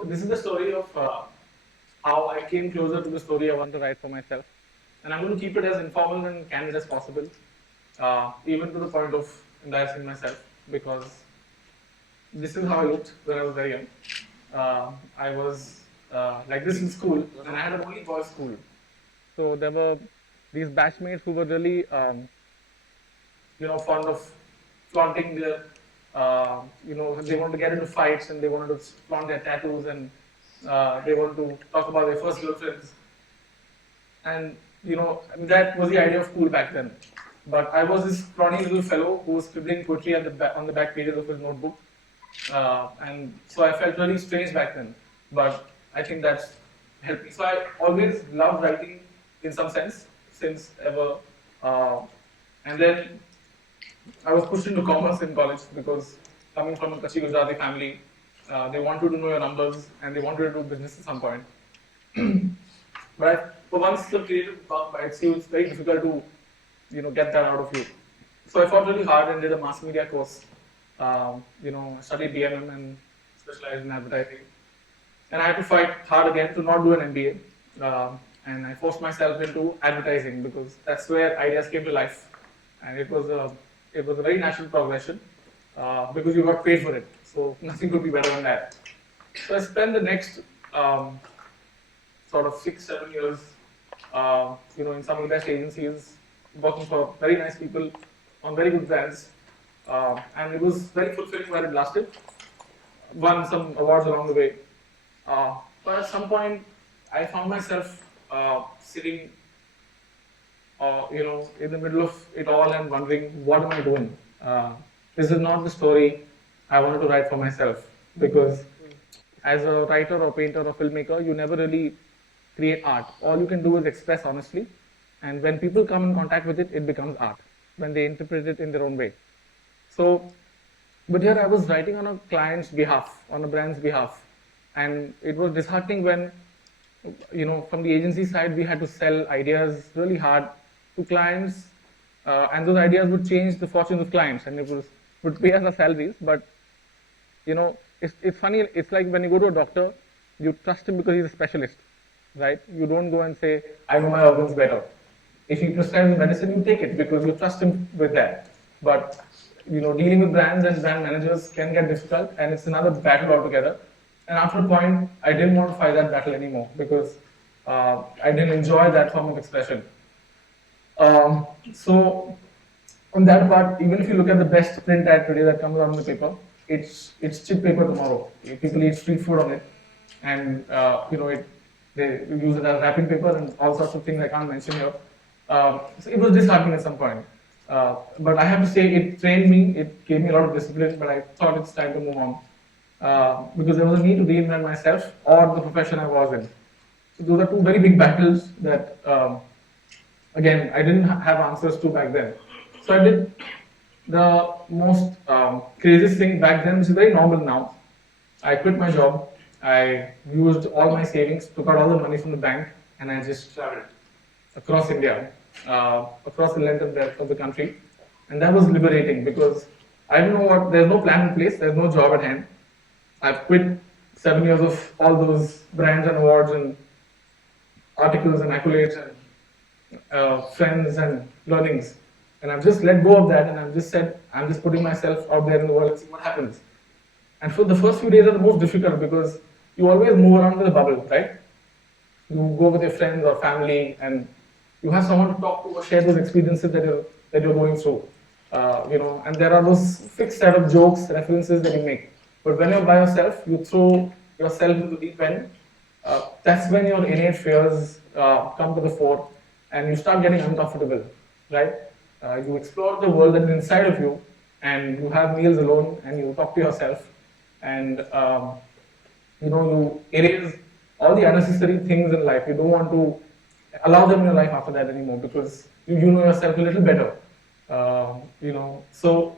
So this is the story of how I came closer to the story I want to write for myself. And I'm going to keep it as informal and candid as possible, even to the point of embarrassing myself, because this is how I looked when I was very young. I was like this in school, and I had an only boys' school. So there were these batchmates who were really, fond of flaunting their, they wanted to get into fights and they wanted to flaunt their tattoos and they wanted to talk about their first girlfriends. And, that was the idea of cool back then. But I was this scrawny little fellow who was scribbling poetry on the back pages of his notebook. And so I felt really strange back then. But I think that's helped me. So I always loved writing in some sense, since ever. And then I was pushed into commerce in college because coming from a Kachi Gujarati family, they want you to know your numbers and they want you to do business at some point. But once the creative bug bites you, it's very difficult to get that out of you. So I fought really hard and did a mass media course. Studied BMM and specialized in advertising. And I had to fight hard again to not do an MBA. And I forced myself into advertising because that's where ideas came to life. And it was a very natural progression because you got paid for it. So nothing could be better than that. So I spent the next sort of 6-7 years, in some of the best agencies, working for very nice people on very good brands. And it was very fulfilling while it lasted. Won some awards along the way. But at some point, I found myself sitting, in the middle of it all and wondering, what am I doing? This is not the story I wanted to write for myself. Because as a writer or painter or filmmaker, you never really create art. All you can do is express honestly. And when people come in contact with it, it becomes art. When they interpret it in their own way. So, but here I was writing on a client's behalf, on a brand's behalf. And it was disheartening when, from the agency side, we had to sell ideas really hard to clients. And those ideas would change the fortunes of clients. And it would pay us our salaries. But, it's funny. It's like when you go to a doctor, you trust him because he's a specialist, right? You don't go and say, I know my organs better. If he prescribes medicine, you take it because you trust him with that. But, dealing with brands and brand managers can get difficult, and it's another battle altogether. And after a point, I didn't want to fight that battle anymore because I didn't enjoy that form of expression. So, on that part, even if you look at the best print ad today that comes out on the paper, it's chip paper tomorrow. People eat street food on it, and they use it as wrapping paper and all sorts of things I can't mention here. So it was disheartening at some point. But I have to say, it trained me, it gave me a lot of discipline, but I thought it's time to move on. Because there was a need to reinvent myself or the profession I was in. So those are two very big battles that, again, I didn't have answers to back then. So I did the most craziest thing back then, which is very normal now. I quit my job, I used all my savings, took out all the money from the bank, and I just traveled across India. Across the length and breadth of the country, and that was liberating because I don't know what. There's no plan in place. There's no job at hand. I've quit 7 years of all those brands and awards and articles and accolades and friends and learnings, and I've just let go of that, and I've just said I'm just putting myself out there in the world and see what happens. And for the first few days are the most difficult because you always move around with a bubble, right? You go with your friends or family and you have someone to talk to or share those experiences that you're going through, and there are those fixed set of jokes, references that you make. But when you're by yourself, you throw yourself into the deep end. That's when your innate fears come to the fore, and you start getting uncomfortable, right? You explore the world that is inside of you, and you have meals alone, and you talk to yourself, and you erase all the unnecessary things in life. You don't want to allow them in your life after that anymore because you know yourself a little better. So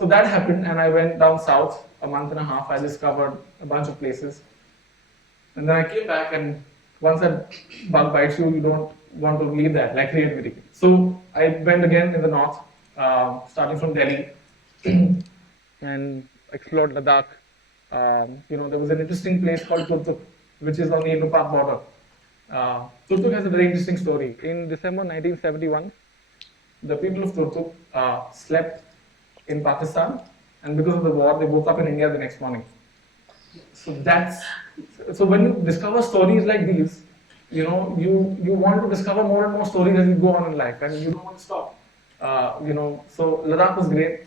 that happened, and I went down south a month and a half. I discovered a bunch of places, and then I came back. And once that bug bites you, you don't want to leave that, like creativity. So I went again in the north, starting from Delhi, and explored Ladakh, there was an interesting place called Turtuk, which is on the Indo-Pak border. Turtuk has a very interesting story. In December 1971, the people of Turtuk slept in Pakistan, and because of the war, they woke up in India the next morning. So when you discover stories like these, you want to discover more and more stories as you go on in life, and you don't want to stop. So Ladakh was great,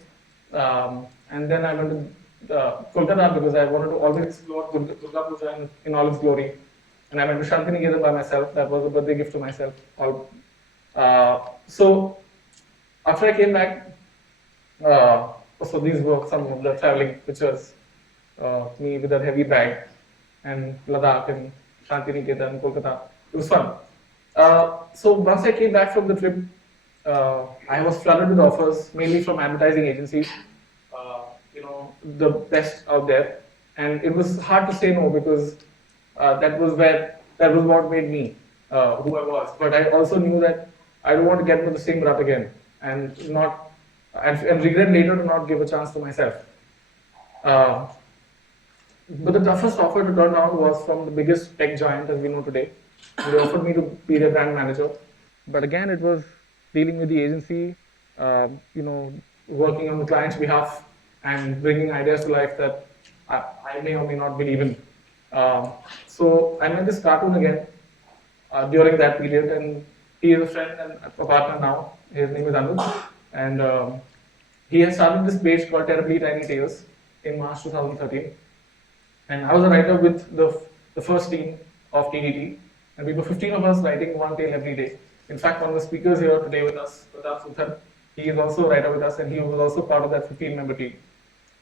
and then I went to Kolkata because I wanted to always explore Durga Puja in all its glory, and I went to Shantiniketan by myself. That was a birthday gift to myself. So after I came back, so these were some of the traveling pictures. Me with a heavy bag, and Ladakh and Shantiniketan and Kolkata. It was fun. So once I came back from the trip, I was flooded with offers, mainly from advertising agencies, the best out there, and it was hard to say no because that was what made me who I was. But I also knew that I don't want to get into the same rut again, and regret later to not give a chance to myself. But the toughest offer to turn down was from the biggest tech giant as we know today. They offered me to be their brand manager. But again, it was dealing with the agency, working on the client's behalf and bringing ideas to life that I may or may not believe in. So I met this cartoon again during that period, and he is a friend and a partner now. His name is Anuj, and he has started this page called Terribly Tiny Tales in March 2013. And I was a writer with the first team of TDT, and we were 15 of us writing one tale every day. In fact, one of the speakers here today with us, Pratap Suthan, he is also a writer with us, and he was also part of that 15-member team.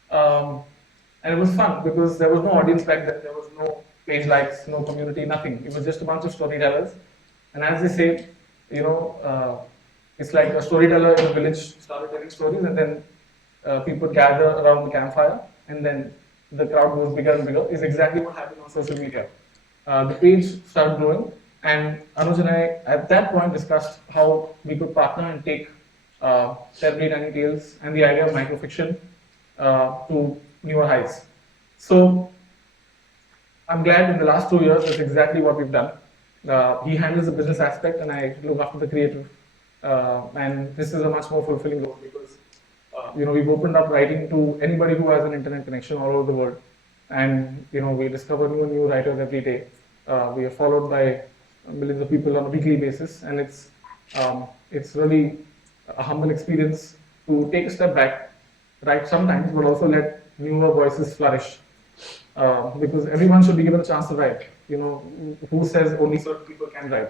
And it was fun because there was no audience back then, there was no page likes, no community, nothing. It was just a bunch of storytellers. And as they say, it's like a storyteller in a village started telling stories, and then people gather around the campfire, and then the crowd goes bigger and bigger, is exactly what happened on social media. The page started growing, and Anuj and I at that point discussed how we could partner and take Terribly Tiny Tales and the idea of microfiction to newer heights. So I'm glad in the last 2 years that's exactly what we've done. He handles the business aspect, and I look after the creative. And this is a much more fulfilling role because we've opened up writing to anybody who has an internet connection all over the world, and we discover new writers every day. We are followed by millions of people on a weekly basis, and it's really a humble experience to take a step back, write sometimes, but also let newer voices flourish. Because everyone should be given a chance to write. Who says only certain people can write?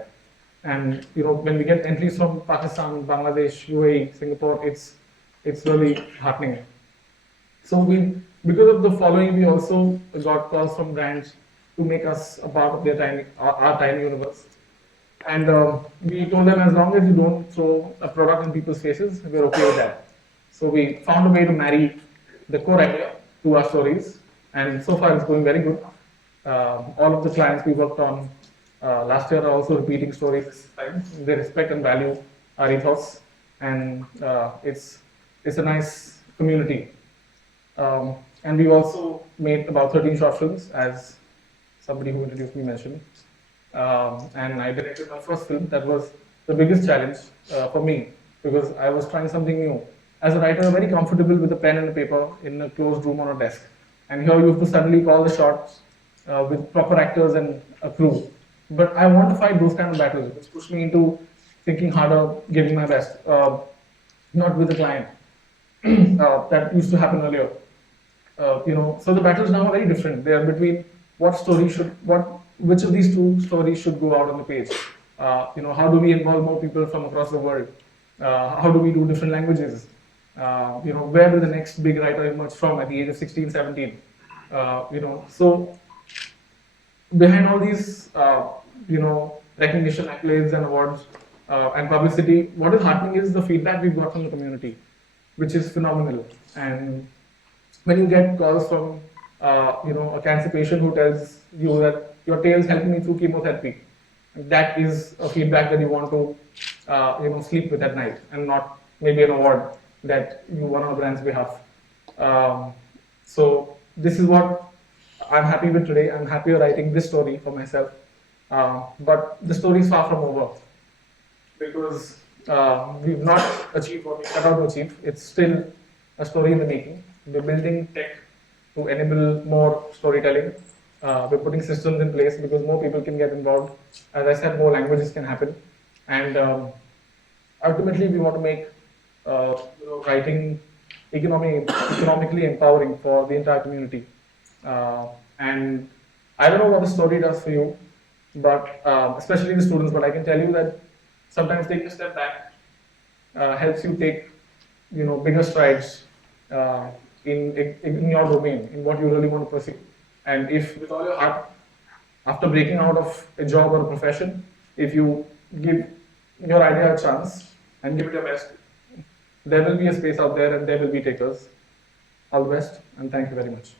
And when we get entries from Pakistan, Bangladesh, UAE, Singapore, it's really heartening. So because of the following, we also got calls from brands to make us a part of our tiny universe. And we told them, as long as you don't throw a product in people's faces, we're okay with that. So we found a way to marry the core idea to our stories, and so far it's going very good. All of the clients we worked on last year are also repeating stories this time. They respect and value our ethos, and it's a nice community. And we also made about 13 short films, as somebody who introduced me mentioned. And I directed my first film. That was the biggest challenge for me because I was trying something new. As a writer, I'm very comfortable with a pen and a paper in a closed room on a desk. And here you have to suddenly call the shots with proper actors and a crew. But I want to fight those kind of battles, which push me into thinking harder, giving my best, not with the client. That used to happen earlier. So the battles now are very different. They are between which of these two stories should go out on the page. How do we involve more people from across the world? How do we do different languages? Where will the next big writer emerge from at the age of 16, 17? So behind all these, recognition, accolades, and awards and publicity, what is happening is the feedback we've got from the community, which is phenomenal. And when you get calls from, a cancer patient who tells you that your tales helped me through chemotherapy, that is a feedback that you want to, sleep with at night, and not maybe an award that you won on a brand's behalf. So this is what I'm happy with today. I'm happy writing this story for myself. But the story is far from over because we've not achieved what we set out to achieve. It's still a story in the making. We're building tech to enable more storytelling. We're putting systems in place because more people can get involved. As I said, more languages can happen. And ultimately, we want to make writing economically empowering for the entire community. And I don't know what the story does for you, but especially the students, but I can tell you that sometimes taking a step back helps you take bigger strides in your domain, in what you really want to pursue. And if with all your heart, after breaking out of a job or a profession, if you give your idea a chance and give it your best, there will be a space out there and there will be takers. All the best, and thank you very much.